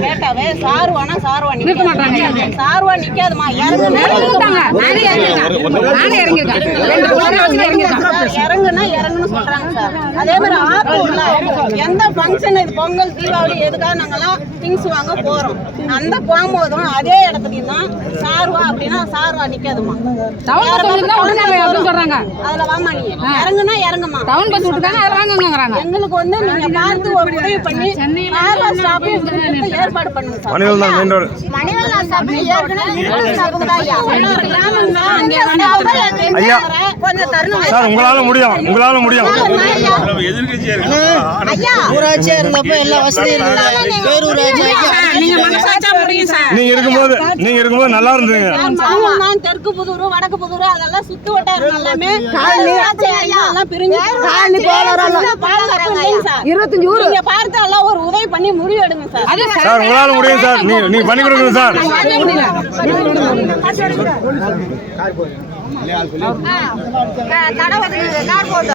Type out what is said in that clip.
கேட்டாவே சார்வானா சார்வா நிக்க மாட்டாங்க. சார்வா நிக்காதுமா. இறங்குனா இறங்குனா இறங்குன்னு சொல்றாங்க சார். அதே மாதிரி ஆத்தூர்ல எந்த ஃபங்க்ஷன் இது பொங்கல் தீபாவளி எதுக்காக நாங்கெல்லாம் திங்ஸ் வாங்க போறோம். அந்த போகும்போதும் அதே இடத்துக்கு தான் சார்வா அப்படின்னா சார்வா நிக்காதுமா. சொல்றாங்க அதுல வாமா நீ இறங்குனா இறங்குமா டவுன் பஸ் விட்டுதாங்க அதை வாங்குங்கிறாங்க எங்களுக்கு வந்து நீங்க பார்த்து ஒரு உதவி பண்ணி சார்வா ஸ்டாப் ஏற்பாடு பண்ணுங்க மணிவல் தான் மெயின் ரோடு ஸ்டாப் ஏற்கனவே இருக்கிற ஸ்டாப் தான் ஐயா தான். கொஞ்சம் தருணம் சார் உங்களால முடியும் உங்களால முடியும் ஐயா ஊராட்சியா இருந்தப்ப எல்லா வசதியும் இருந்தது பேரூராட்சி நீங்க நீங்க இருக்கும்போது நீங்க இருக்கும்போது நல்லா இருந்தீங்க தெற்கு புதூர் வடக்கு புதூர் அதெல்லாம் சுத்து வட்டாரம் எல்லாமே இருபத்தஞ்சு ஊர் நீங்க பார்த்து எல்லாம் ஒரு உதவி பண்ணி முடிவு எடுங்க சார் அது சார் உங்களால முடியும் சார் நீங்க நீங்க பண்ணி கொடுங்க சார் கார் போட்டு